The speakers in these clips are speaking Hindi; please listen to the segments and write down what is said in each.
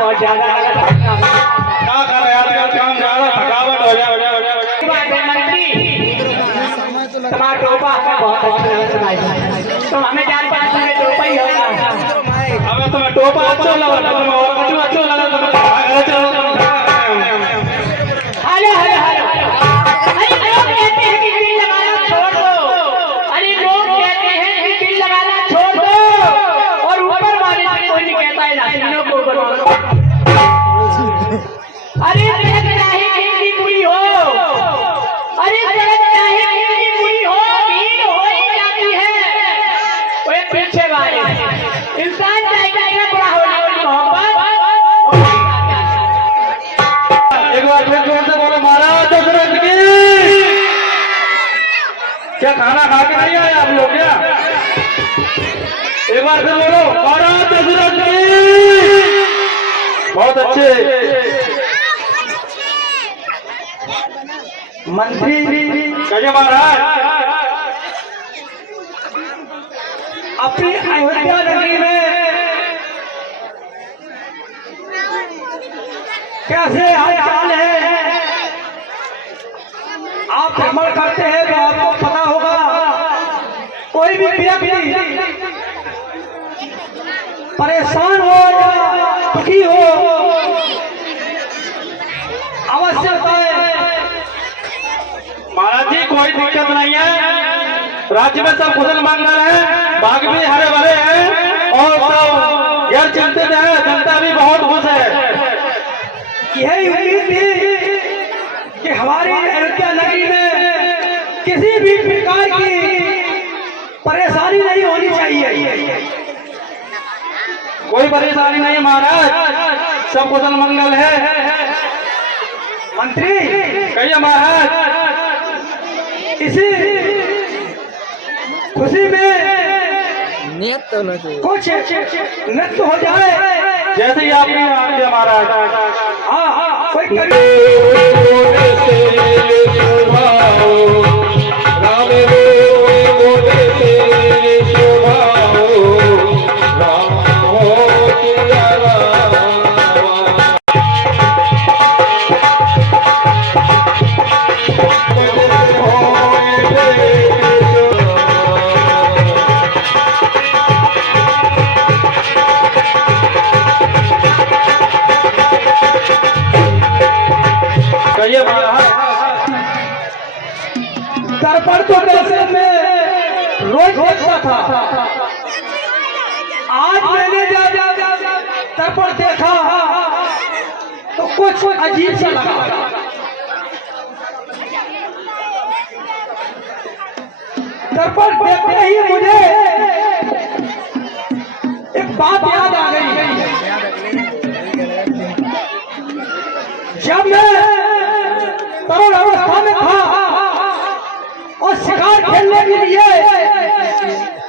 बहुत ज्यादा क्या कर रहे हैं आजकल, काम ज्यादा थकावट हो जाए। मंत्री तुम्हारा टोपा बहुत अच्छा, तो हमें जान पास में टोपा ही होगा। अब तुम्हें टोपा अच्छा लगा, तुम्हें और कुछ अच्छा लगा, तुम्हें घर चलो। हेलो हेलो हेलो, अरे लोग कहते हैं कि बिल लगाना छोड़ दो, अरे लोग कहते हैं कि बिल लगाना छोड़ दो, और ऊपर वाले से कोई नहीं कहता है नासियों को ऊपर। अरे सड़क चाहे कितनी बुरी हो, अरे सड़क चाहे कितनी बुरी हो, भीड़ हो ही जाती है। वो पीछे वाले इंसान चाहे कितना बड़ा हो लेकिन मोहब्बत। एक बार फिर जोर से बोलो, महाराज दशरथ की। क्या खाना खा के नहीं आए आप लोग क्या? एक बार फिर बोलो, महाराज दशरथ की। बहुत अच्छे मंत्री कहिए महाराज। अपनी अयोध्या नगरी में कैसे हालचाल है? आप भ्रमण करते हैं तो आपको पता होगा, कोई भी व्यक्ति परेशान हो या दुखी हो अवश्य बताएं। महाराज जी कोई दिक्कत नहीं है, राज्य में सब कुशल मंगल है, बाग भी हरे भरे हैं और सब गैर चिंतित है, जनता भी बहुत खुश है। यही उम्मीद थी कि हमारी अयोध्या नगरी में किसी भी प्रकार की परेशानी नहीं होनी चाहिए। कोई परेशानी नहीं महाराज, सब कुशल मंगल है। मंत्री कहिए महाराज। इसी खुशी में नियत होना चाहिए, कुछ नृत्य हो जाए, जैसे ही आपकी आज्ञा महाराज। हाँ कोई दर्पण तो जैसे में रोज देखता था, आज मैंने जब दर्पण देखा तो कुछ अजीब सा लगा। दर्पण देखते ही मुझे एक बात याद आ गई। जब मैं तरुण अवस्था में था और शिकार खेलने के लिए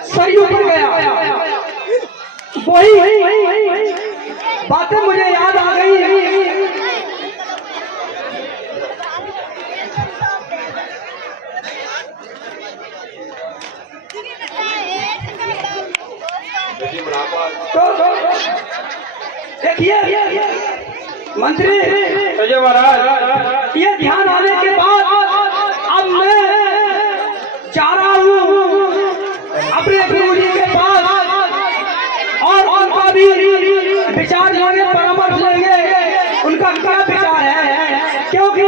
सरयू पर गया, वही बातें मुझे याद आ गई। तो देखिए मंत्री, कहिए महाराज। ये ध्यान आने के बाद अब मैं जा रहा हूँ अपने गुरु जी के पास, और उनका भी विचार लेंगे, परामर्श लेंगे, उनका क्या विचार है। क्योंकि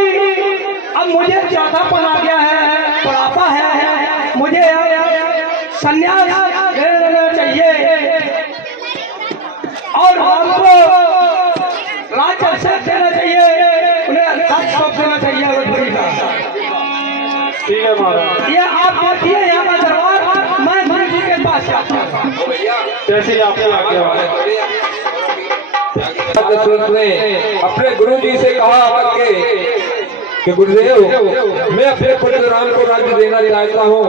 अब मुझे चौथापन आ गया है, बुढ़ापा है, मुझे संन्यास ले लेना चाहिए और हमको राज्य से देना चाहिए, उन्हें अध्यक्ष पद देना चाहिए अवधपुरी का। ठीक है महाराज। ये आप देखिए यहाँ का दरबार, मैं गुरु जी के पास जाता हूँ। जैसे आपकी आज्ञा दशरथ ने अपने गुरु जी से कहा कि गुरुदेव, मैं अपने पुत्र राम को राज्य देना चाहता हूँ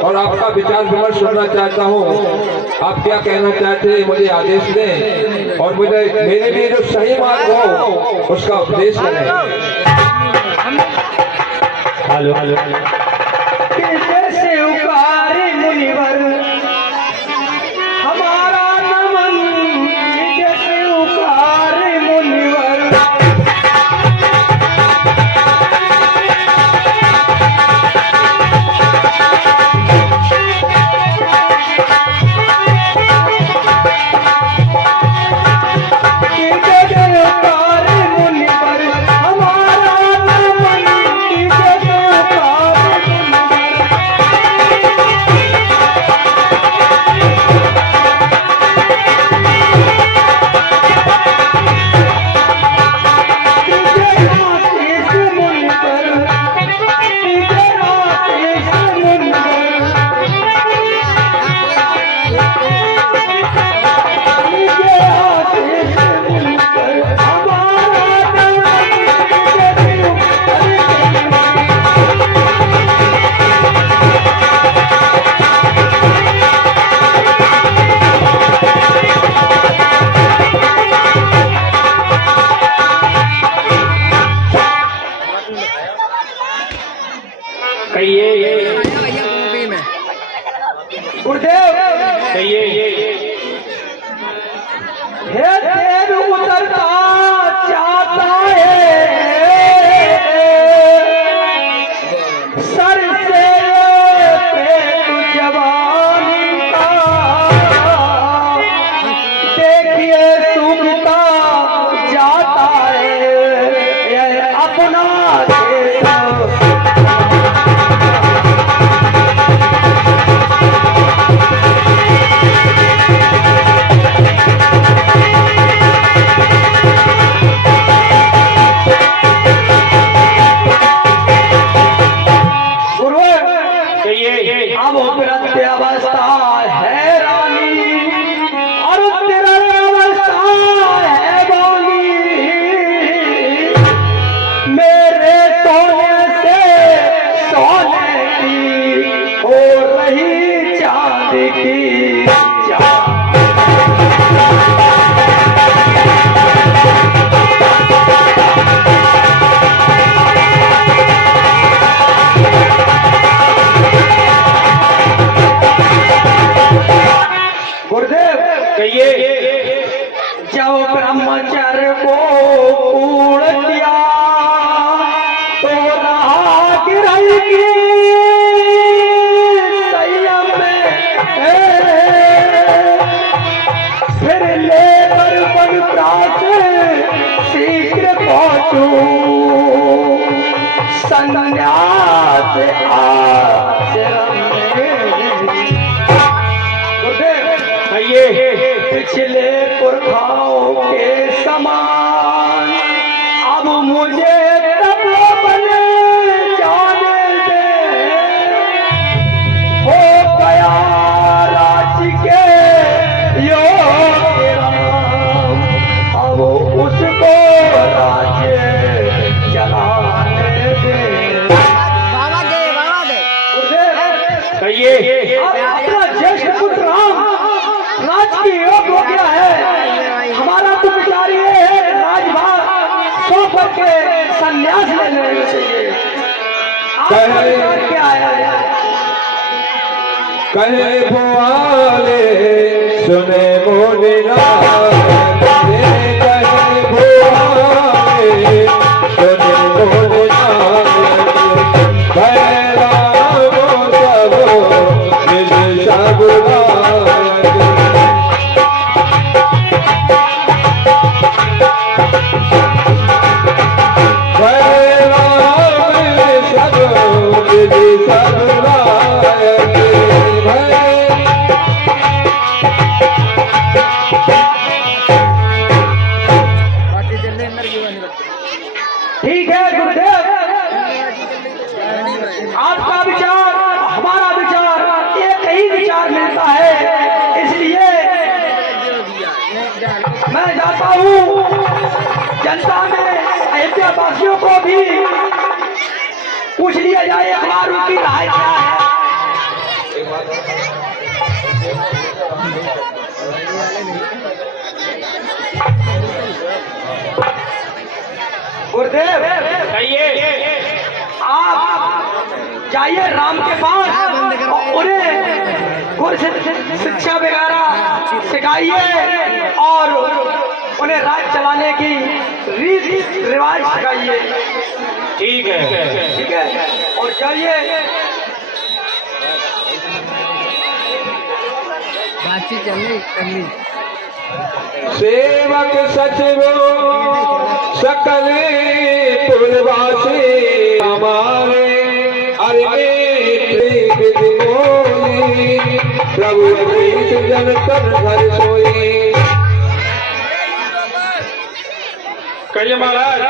और आपका विचार विमर्श सुनना चाहता हूँ। आप क्या कहना चाहते हैं, मुझे आदेश दें और मुझे मेरे लिए जो सही मार्ग हो उसका उपदेश करें। Hello hello. जैसे उकारे मुनिवर हमारा नमन, जैसे उकारे मुनिवर तू संन्यास आश्रम में। पिछले पुरखाओं के समान अब मुझे तब बने जाने दे। हो गया राज्य के योग्य राम, अब उसको राज्य चलाने दे। बाबा दे कहिए अपना ज्येष्ठ पुत्र राम राज की योग हो गया है। हमारा तो विचार ये है राजभार सौंप करके संन्यास ले लेना चाहिए। आपका विचार क्या है? कहे भुआले सुने मोने लाल, कहे भुआले सुने मोने लाल, भैरामो सबो निज सब लाल। ठीक है गुरुदेव, आपका विचार हमारा विचार एक ही विचार मिलता है। इसलिए मैं जाता हूँ, जनता में अयोध्या वासियों को भी पूछ लिया जाए अखबार उनकी राय क्या है। गुरुदेव आप जाइए राम के पास और उन्हें गुरु शिक्षा वगैरह सिखाइए और उन्हें राज चलाने की रीति रिवाज सिखाइए। ठीक है ठीक है, और जाइए। बातचीत करनी सेवक सचिव सकल पुरवासी हमारे अरे बोली, प्रभु अतीत जन कर घर सोई। कहिए महाराज।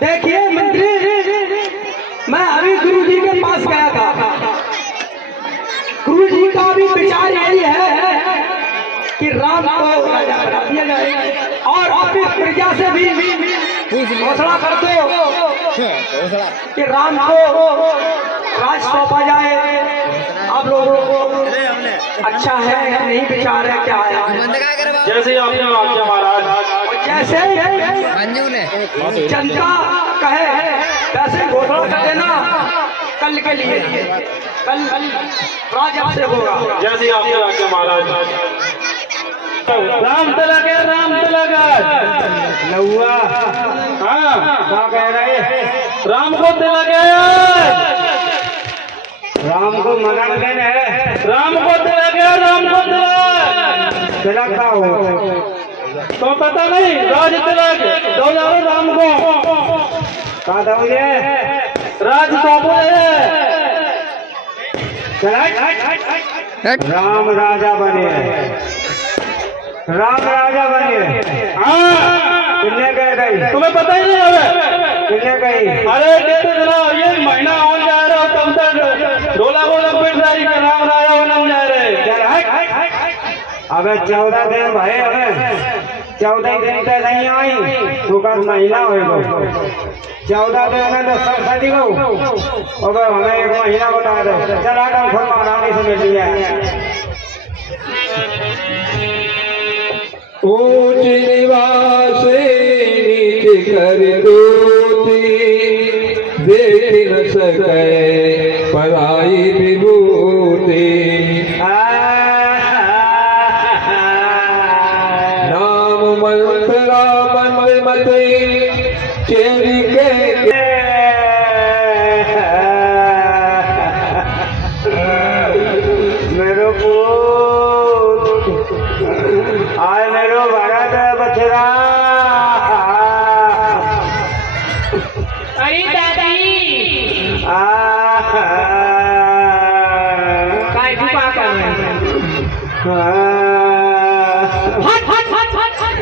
देखिए मंत्री, मैं अभी गुरु जी के पास गया था। गुरु जी का भी विचार यही है कि राम को राजा बना दिया जाए और अपनी प्रजा से भी घोषणा कर दो कि राम को राज सौंपा जाए। आप लोगों को अच्छा है या नहीं विचार है क्या है? जैसे आपने आज्ञा महाराज। जैसे जनता कहे वैसे घोषणा कर देना कल के लिए। कल राज आपसे होगा। जैसे आपने आज्ञा महाराज। राम तिलक है, राम तिलक लहुआ। हाँ क्या कह रहे हैं? राम को तिलक है, राम को मगन दिन है। राम को तिलक है, राम को तिलक। तिलक का हो तो पता नहीं, राज तिलक दो राम को। कहा दोगे? राज सौंपो है। राम राजा बने, राम राजा बने। हाँ कितने कह गई? तुम्हें पता ही नहीं है? कितने गई? अरे कितने दिन ये महीना हो जा रहा हो, तब तक ढोला बोला पिट रही कि राम राजा बनम जा रहे। अबे 14 दिन भाई, अबे 14 दिन तक नहीं आई तो कल महीना होगा। 14 दिन में तो सब सदी को अगर हमें एक महीना बता दो। चल आटा फरमा रानी से मिल लिया। ऊंच निवास नीच कर दूती, देख न सके पराई विभूति। नाम मंत्रा मंत्र मते चेरी के मेरो आज मेरो भरत बछरा हट हट हट हट हट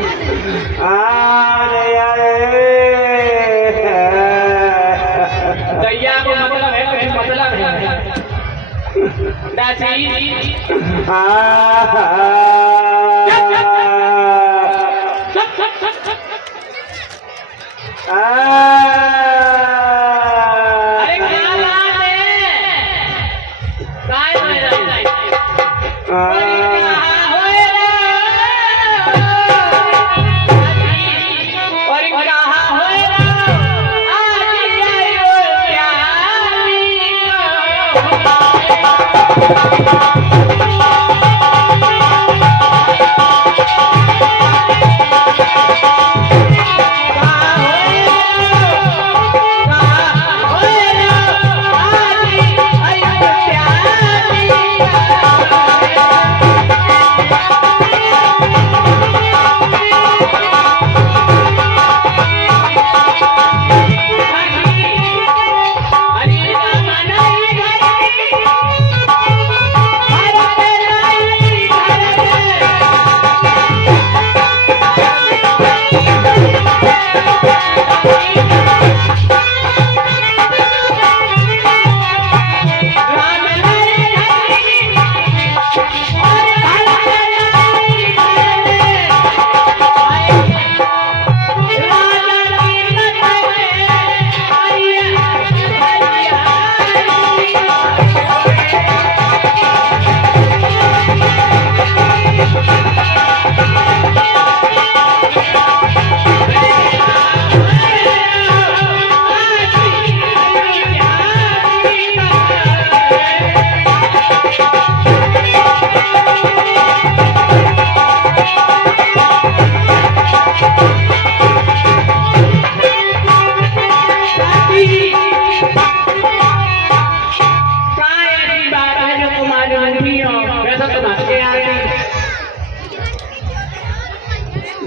दैया को मतलब है कुछ मतलब है दासी अरे क्या बात है काय में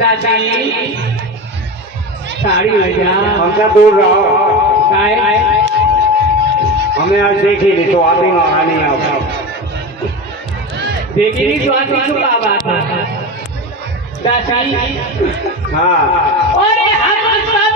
दादी साड़ी ले जा हमसे दूर रहो। काय हमें आज देखी नहीं तो आती महारानी आप देखी नहीं तो आती तो क्या बात है दादी हाँ अरे हम सब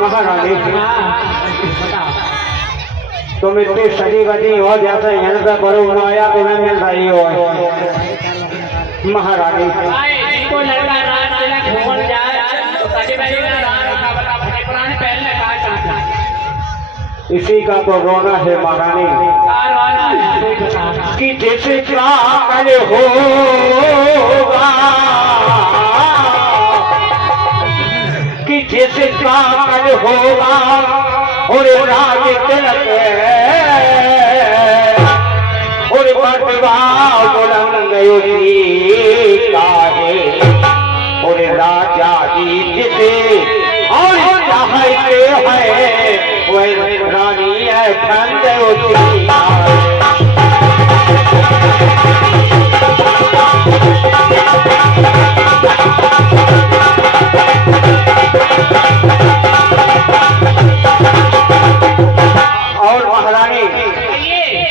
महारानी तुम इतनी सड़ी बनी हो जैसे यहाँ पे बड़ो बनाया तुम्हें मिल रही हो महारानी को लड़का रात में घूमने जाए तो कभी कभी ना रात का बता भले पुराने पहले कहा चाहता इसी का तो रोना है महारानी कार वाला है कोई बता कि जैसे काल होगा कि जैसे काल होगा और राज तिलक और बटवा बुलंद का है और राजा जी जिसे और चाहते हैं वह रानी है ठंड होती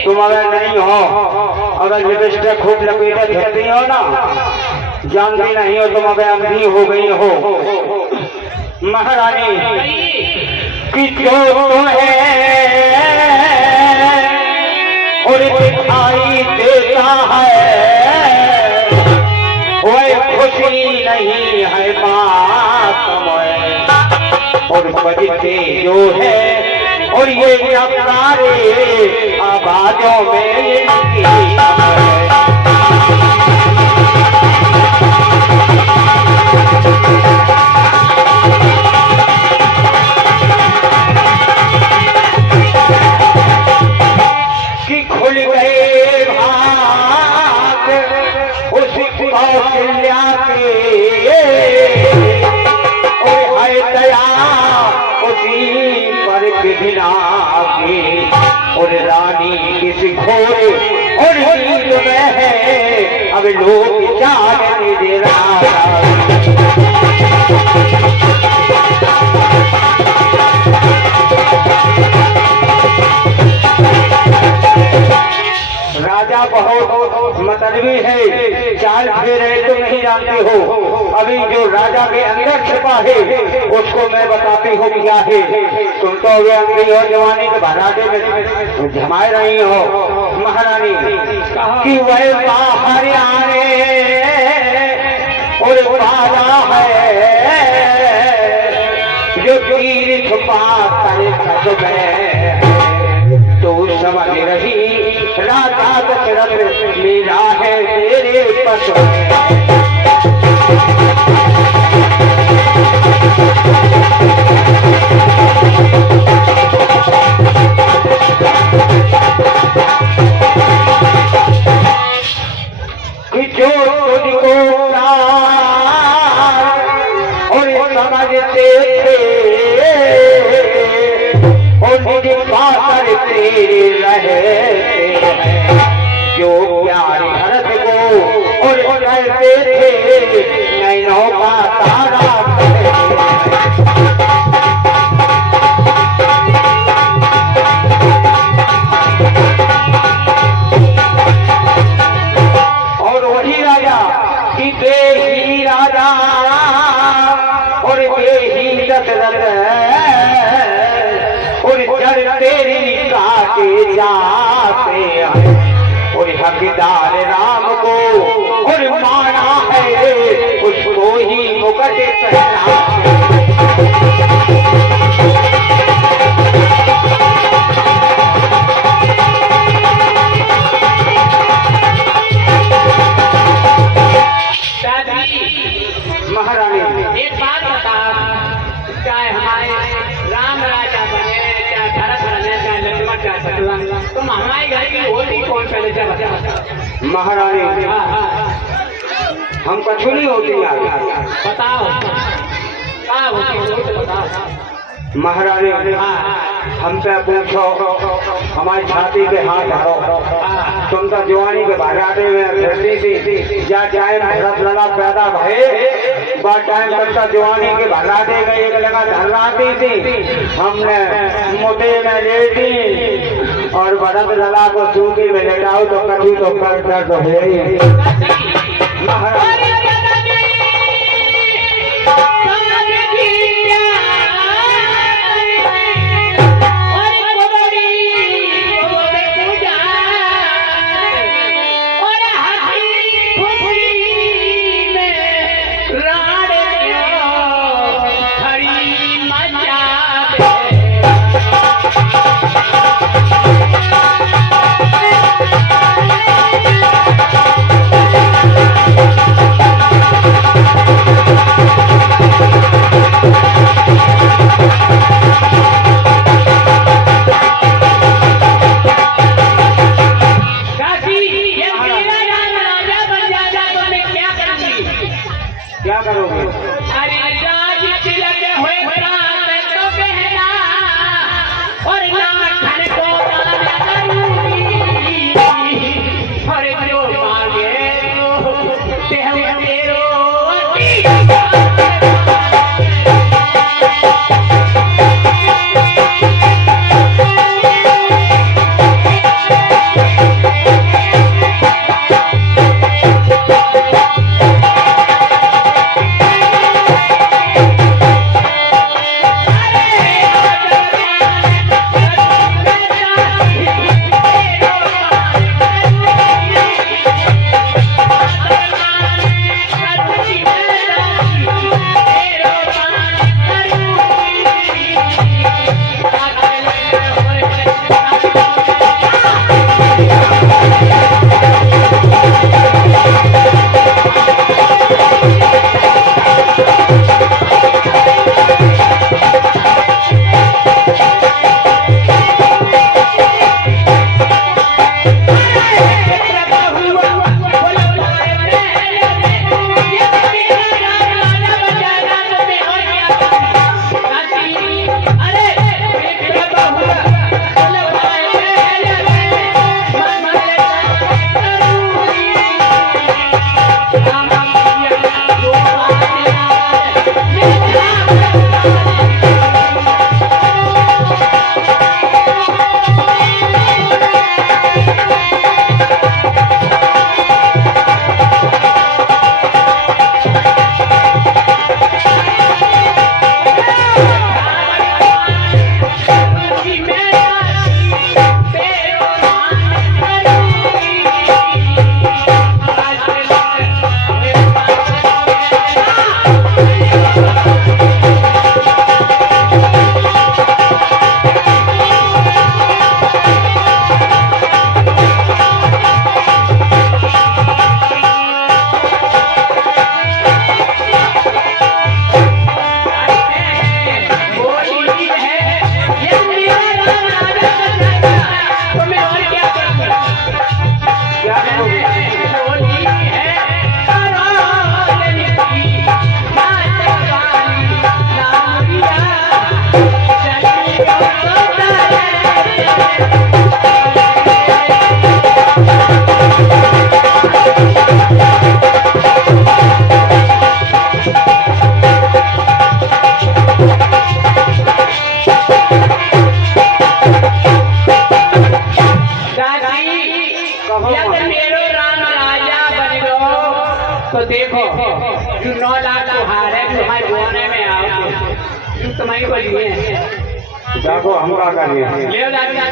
तुम अगर नहीं हो जानती नहीं हो तुम, अब अंधी हो गई हो। महारानी कि जो है और दिखाई देता है वह खुशी नहीं है बात में, और बजते जो है और ये रफ्तारे आवाजों में इनकी है। खुल गए भाग उस कौशल्या के, और है दया उसी पर विधिना की, और रानी किस घोर और नींद में है अब लोग जागने दे रहा। राजा बहुत मतलबी है, चाल फेरे तो नहीं जानती हो। अभी जो राजा के अंदर छिपा है उसको मैं बताती हूँ क्या है। तुम तो अभी अंधी हो, जवानी के भराटे में झमाए रही हो। महारानी कि वह बाहर आने और बाला है जो तीर छुपा कर में, तो समझ रही राजा दशरथ मेरा है तेरे पस कि जो तुझको और समझते थे और मुझे पाकर तेरे रहते हैं, जो प्यार भरत को और करते थे नैनों का तारा। और वही राजा कि देही राजा और देही दशरथ और जड़ तेरी काटे जाते हैं, और हकदार राम को और माना है उसको ही मुकुट पहना। महारानी एक बात बता, चाहे हमारे राम राजा बने, चाहे भरत बने, चाहे लक्ष्मण, चाहे शत्रुघ्न, तुम हमारे घर की होली कौन पहले से बता। महारानी हम कछु नहीं होती यार, बताओ क्या होती है, बताओ। महारानी हमसे पूछो, हमारी छाती पे हाथ धरो। तुम तो जवानी के भराटे में फिरती थी, या चाहे भरत लगा पैदा भये बा टाइम तक तो जवानी के भराटे में एक लगा धराती थी। हमने मुद्दे में लेटी और भरत लगा को सूखी में लेटाओ तो कभी तो कर दर्द है। महाराज क्या करोगे? अरे राज तिलक हुए प्राण तो कहना और लाखन को दान करूंगी, और जो मांगे ते हम तेरो तुहारे भी हमारे बोने में आओ तू तुम्हारी बोलिए जाको हम का करिए ले दादा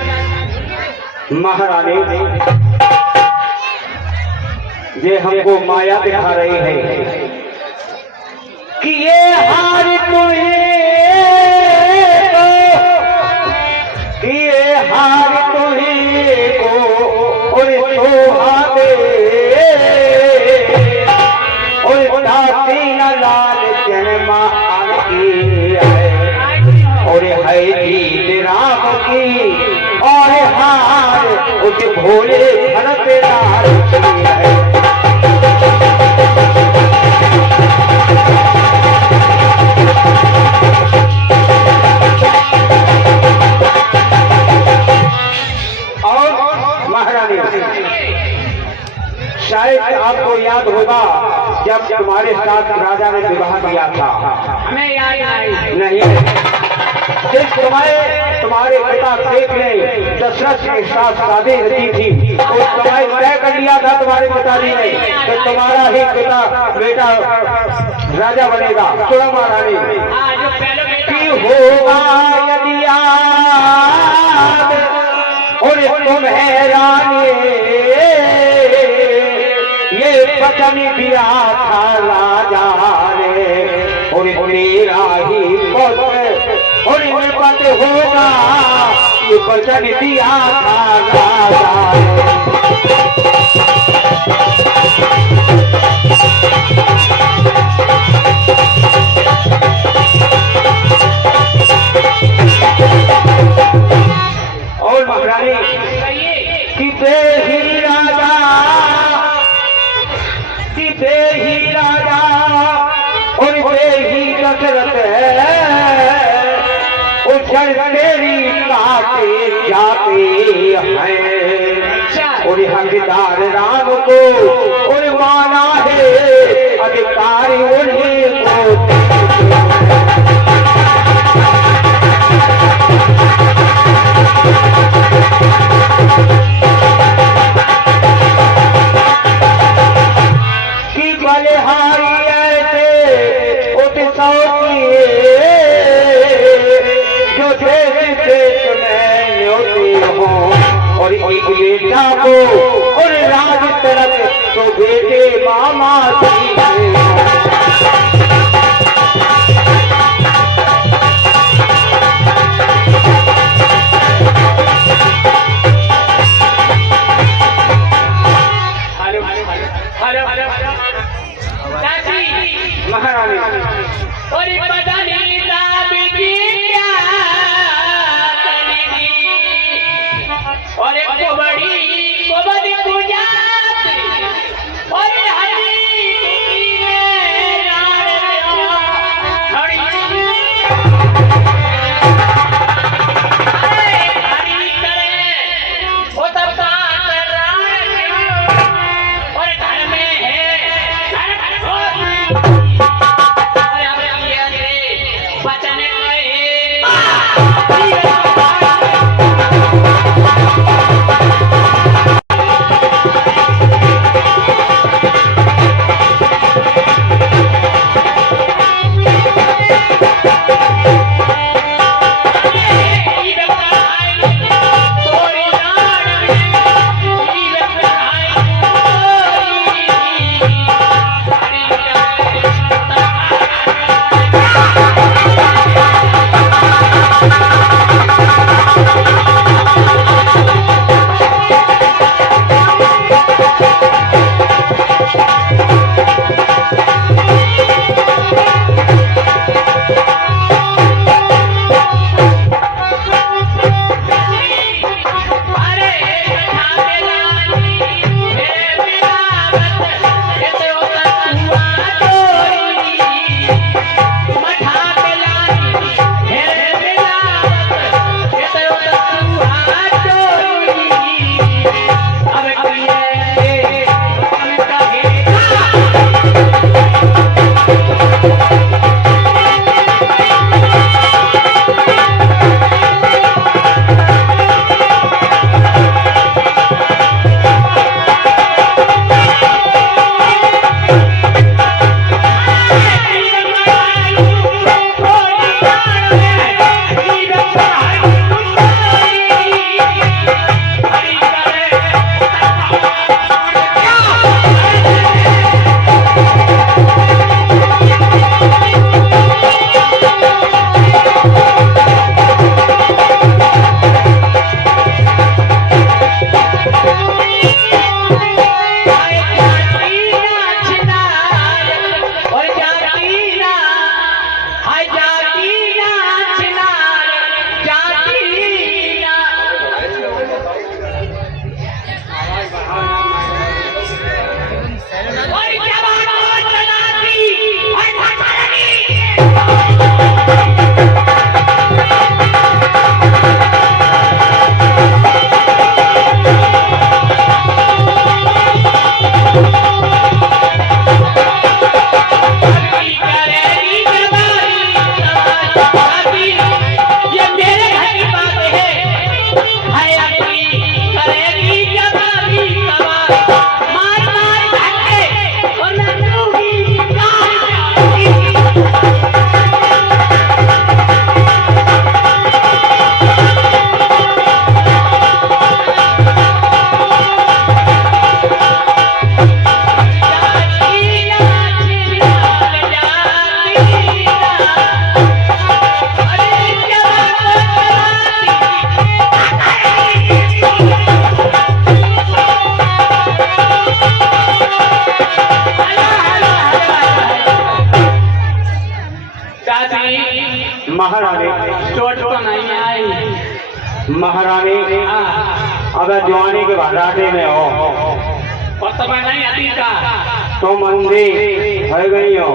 महारानी ये हमको माया दिखा रही है कि ये हार तुम्हें को और सोहागे और दाती न लाल जन्मा की है और है जीत राम की और हार उस भोले भरतदार की है। शायद आपको याद होगा जब तुम्हारे साथ राजा ने विवाह किया था। हमें याद नहीं जिस तुम्हारे पिता शेख ने दशरथ के साथ शादी रची थी उस समय तय कर लिया था तुम्हारे पिताजी ने कि तुम्हारा ही बेटा राजा बनेगा। सुनो महारानी की होगा यदि और तुम्हें रानी ये वचन दिया था राजा ने और मेरा ही पुत्र और निपट होगा ये वचन दिया था राजा ने। और महारानी कि ही राजा और ही दशरथ उछल तेरी काटे जाते हैं और हकदार राम को और माना है अधिकारी उन्हीं को। और एक बेटा को और राज तरफ तो बेटे मामा जी महारानी और पता नहीं और एक को बड़ी पूजा और हरी और घर में है बच्चा चाची महारानी चोट तो नहीं आई। महारानी अब जवानी के भराटे में हो और तुम्हें नहीं आती का तो मंदी हो गई हो,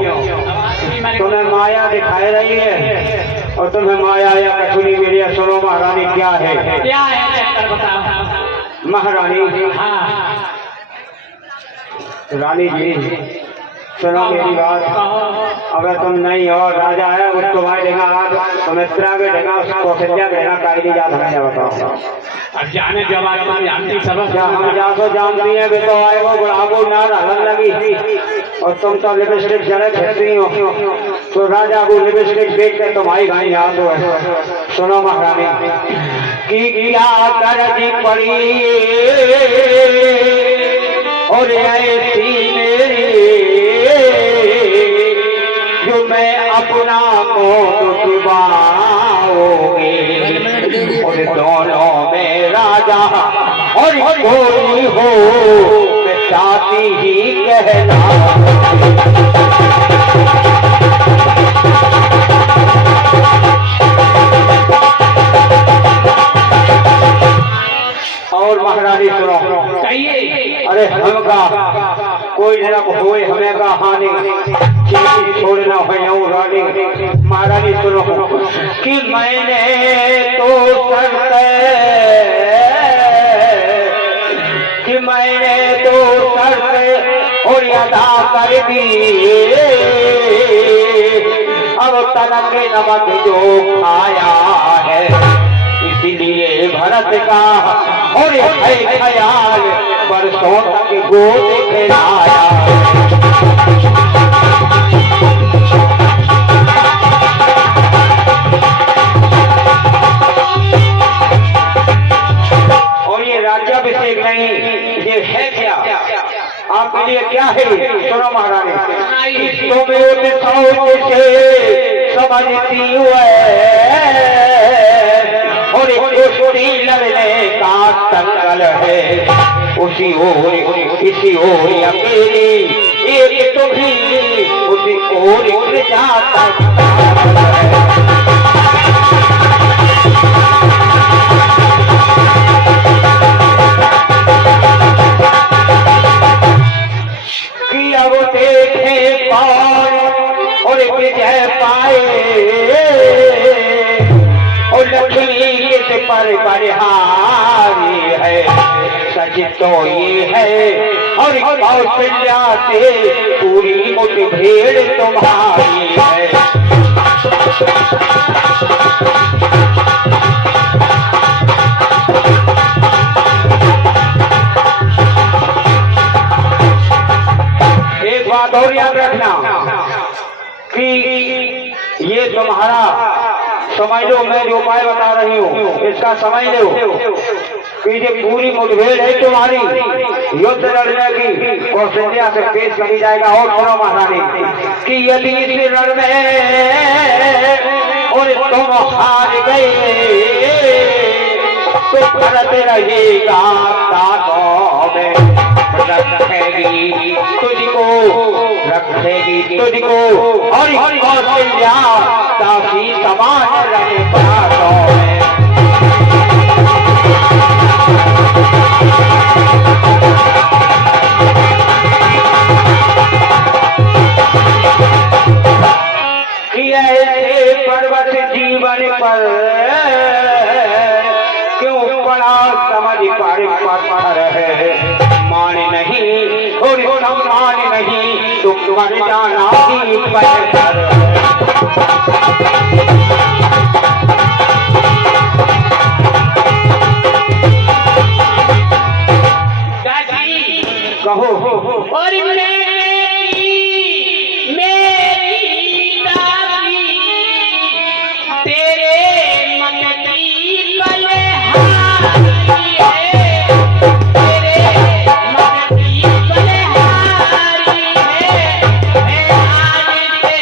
तुम्हें माया दिखाई रही है और तुम्हें माया या कठुनी मेरी। सुनो महारानी क्या है चक्कर बताओ। महारानी। हाँ रानी जी सुनो मेरी बात। अगर तुम नहीं हो राजा है वो तुम्हारे देगा आज सुमित्रा के देगा कौशल्या के देगा काई नहीं जाता है। बताओ अब जाने जवाब तुम जानती सब क्या हम जा तो जानती हैं कि तो आए वो बुढ़ापो ना रहन लगी और तुम तो लिपस्टिक जले खेलती हो तो राजा को लिपस्टिक देख के तुम्हारी गाय याद हो। सुनो महारानी की क्या करनी पड़ी और ऐसी मेरी जो मैं अपना मौत छुपाऊंगी और दोनों में राजा और कोई हो मैं चाहती ही कहना। और महारानी सुनो कहिए। अरे हम का कोई जब होए हमें का हानि छोड़ना हो रानी। महारानी सुनो कि मैंने तो शर्त कि मैंने तो शर्त और अदा कर दी अब तनक नमक जो खाया है इसीलिए भरत का और है ख्याल बरसों तक गोद खिलाया। और ये राज्याभिषेक नहीं ये है क्या आपके लिए क्या है? सुनो महारानी तुम्हें सोच से समझती है और छोटी लड़ने का संकल है उसी ओर किसी ओर अकेली एक तो भी उसी ओर उड़ जाता कि अब देखे कौन और विजय पाए और लक्ष्मी के पर परिहारी है सच तो ये है और कौशल्या से पूरी मुठभेड़ तुम्हारी है। एक बात और याद रखना कि ये तुम्हारा समझ लो, मैं जो उपाय बता रही हूँ इसका समझ लो कि ये पूरी मुठभेड़ है तुम्हारी युद्ध लड़ने की कौशल्या से पेश करी जाएगा। और सुनो महारानी कि यदि इस रण में और तुम हार गए तो करत रहेगा ताकों में रखेगी तुझको और कौशल्या काफी समान रहे प्राणों में। ऐसे पर्वत जीवन पर क्यों पड़ा समझ पर है मान नहीं और सम्मान नहीं तुम मर जाना ही पर। कहो और मेरी दादी तेरे मन की बलहारी है तेरे मन की बलहारी है आज से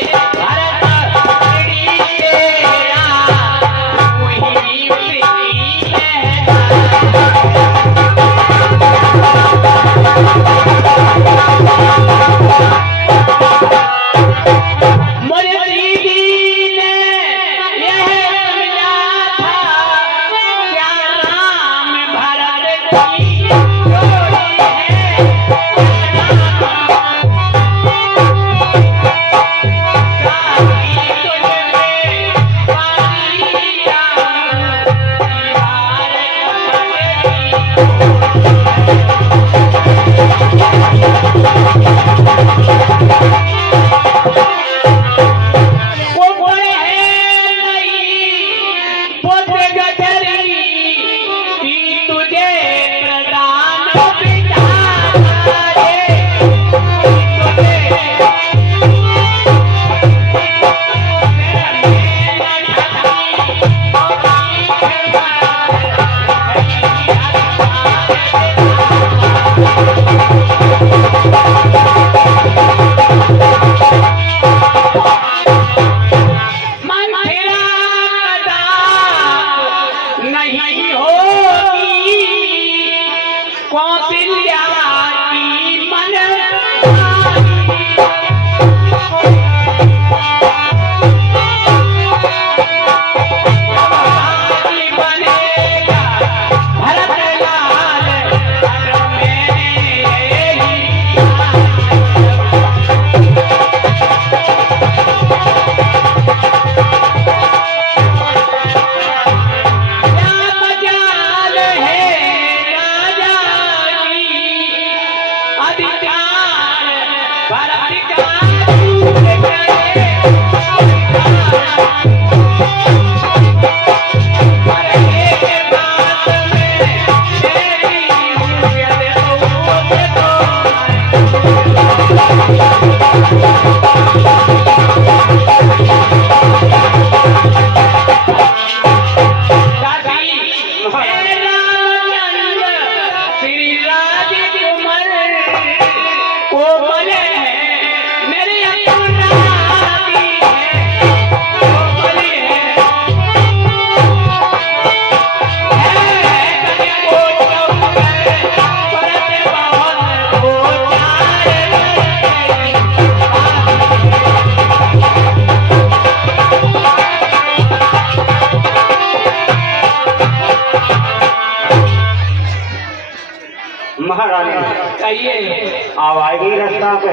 अब आएगी रास्ता पे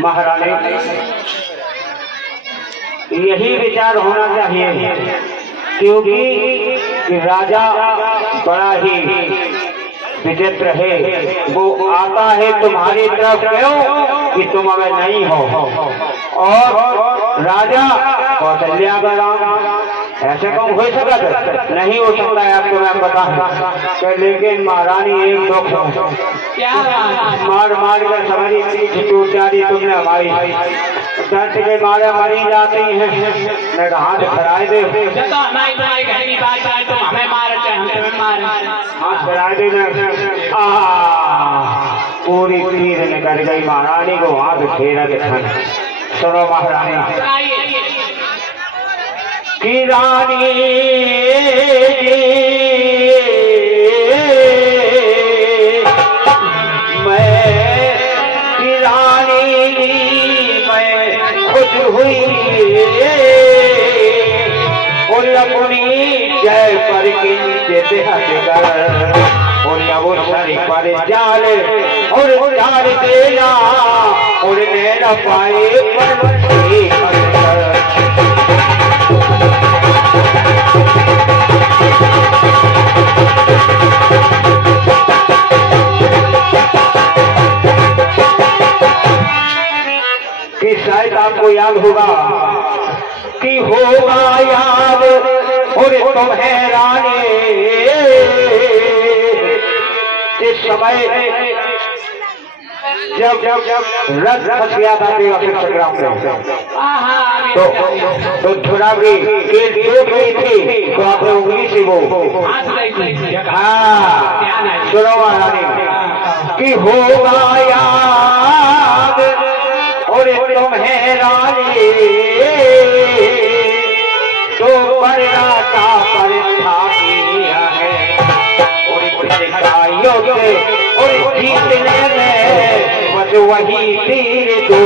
महारानी, यही विचार होना चाहिए, क्योंकि राजा बड़ा ही विचित्र है। वो आता है तुम्हारी तरफ क्यों कि तुम हमें नहीं हो, और राजा कौशल्या का राम ऐसे कौन हो सकता नहीं हो सकता है। आपको मैं बताऊं, लेकिन महारानी एक दुख क्या मार मार कर समझी टूट जाती तुमने हमारी, दर्द के मारे मरी जाती हैं। मैं कहा हाथ खड़ाए दे, हाथ खड़ाए दे पूरी तीर निकल गई महारानी को हाथ फेरा दिखा। सुनो महारानी की रानी हुई और अपनी जय पर के नीचे देहत कर और वो सरी पर जाल और जाल देना और नैना पाए पर कि शायद आपको याद होगा कि होगा याद और तुम्हें रानी जिस समय जब रथ फंस गया था देवासुर संग्राम में, तो धुरावरी कील टूट गई थी, तो आपने उंगली से वो सुनो महारानी कि होगा याद और तुम्हें रानी तो परिणाता परीक्षा किया है और और जीतने में बस वही तीर दो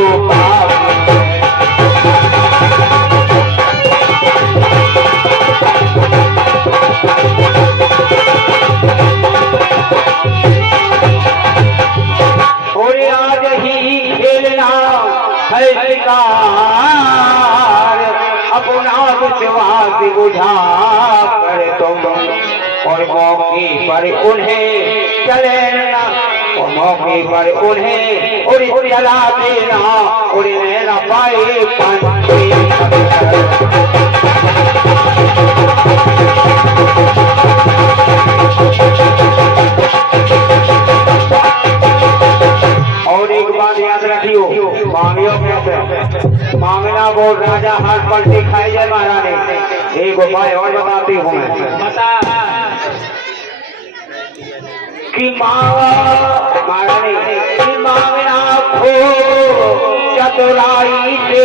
और आज ही खेलना है शिकार अपना विश्वास बुझा कर तुम और मौके पर उन्हें चले ना और मौके पर उन्हें और जला देना और इन्हें न पाए और एक बात याद रखियो, मांगियो कैसे मांगना वो राजा हाथ पलटी खाई जाए महारानी। एक उपाय और बताती हूँ मैं, बता कि महारानी कि मांगना खो चतुराई से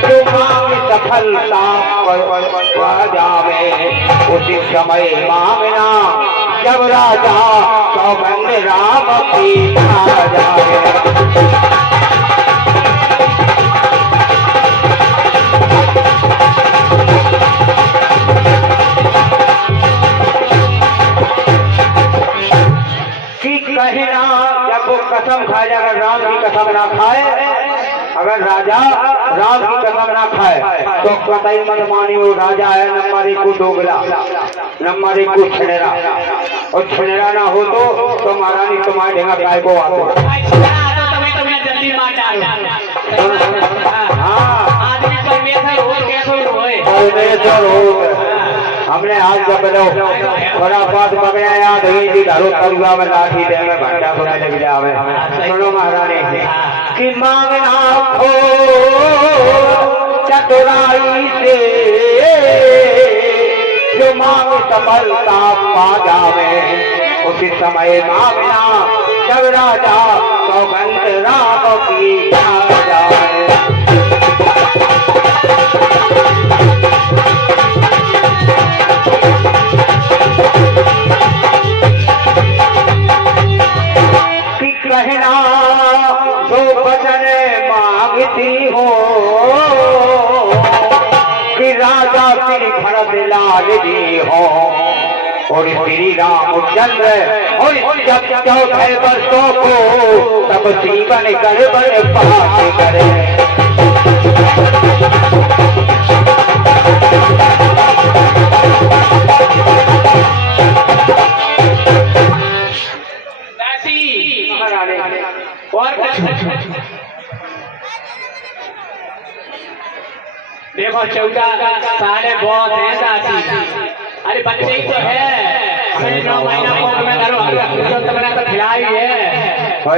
जो मांग सफलता पा जावे उसी समय मांगना जब राजा सौगंध राम की आ जाए। कहना जब वो कसम खाए, अगर राम की कसम ना खाए, अगर राजा राम की कसम ना खाए तो कतई मत मानी वो राजा है नंबर 1 को डोगला, नंबर 1 को छिनेरा, और छिनेरा ना हो तो महारानी तुम्हारे ढेंगा काय को आते। हमने आज जब बड़ा बात बगया याद हुई थी धरो तरुआ में लाठी दे में भट्टा खुला लग जावे। सुनो महारानी कि मांगना खो चतुराई से जो मांग सफलता पा जावे उसी समय मांगना जब राजा सौगंध राम की आ जाए। कहना दो वचन मांगती हो कि राजा श्री भरत लाल जी हो और श्री रामचंद्र और जब 14 वर्षों को तब जीवन कर बन पास करे। और देखो 14 साल बहुत है दासी। अरे बच्चे ही तो है, हमें 9 महीना कोट में करो, जो तुमने तो खिलाई है। हो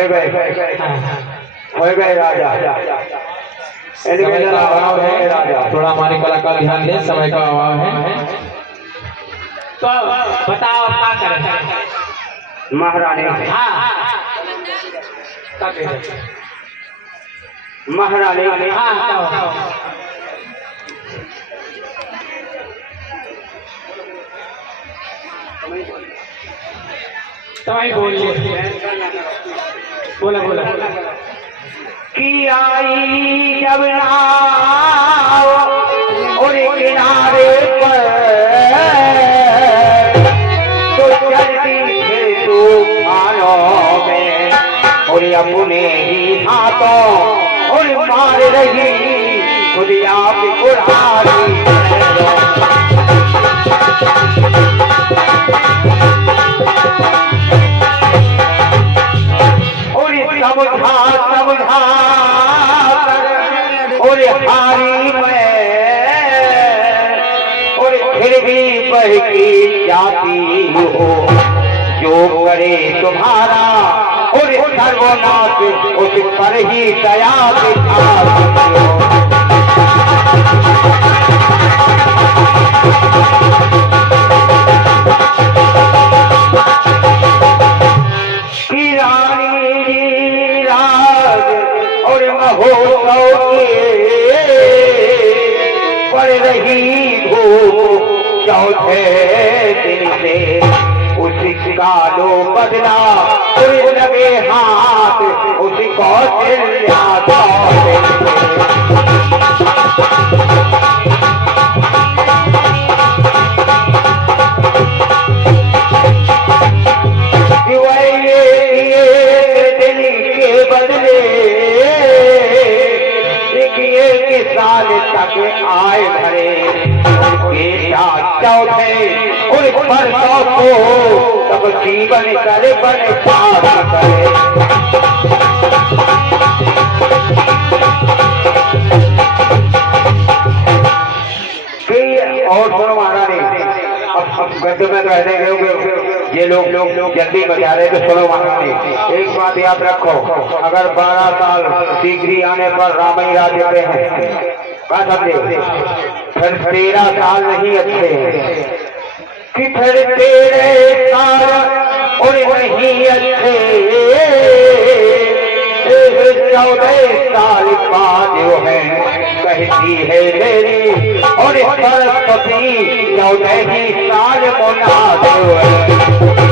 गए राजा, राजा। थोड़ा हमारे कलाकार ध्यान दें, समय का अभाव है। तो बताओ क्या करें? महारानी, हाँ महारानी, हाँ तुम्हें बोलिए, बोला बोला कि आई जब नाव और किनारे पर तो चलती थे तूफानों में और अपने ही हाथों और मार रही खुद आप कुरानी। समझा और हारी मैं और फिर भी बहकी जाती हो, जो करे तुम्हारा और सर्वनाश उस पर ही दया दिखाती हो। पड़ रही धूप 4 दिन से उसी का लो बदला लगे हाथ उसी कौशल्या दिल के बदले साल तक आए भरे चौथे और परसों को तब जीवन करे बने पाप करे। और सुनो महारानी, अब गद्दे में रहने गए ये लोग जल्दी बजा रहे, तो सुनो महारानी एक बात याद रखो, अगर 12 साल शीघ्र आने पर रामई राज्य पे है क्या समझे, फिर 13 साल नहीं अच्छे कि फिर 13 साल और नहीं अच्छे 14 साल बाद जो है कहती है मेरी और सरस्वती 14 ही साल मुनाद है।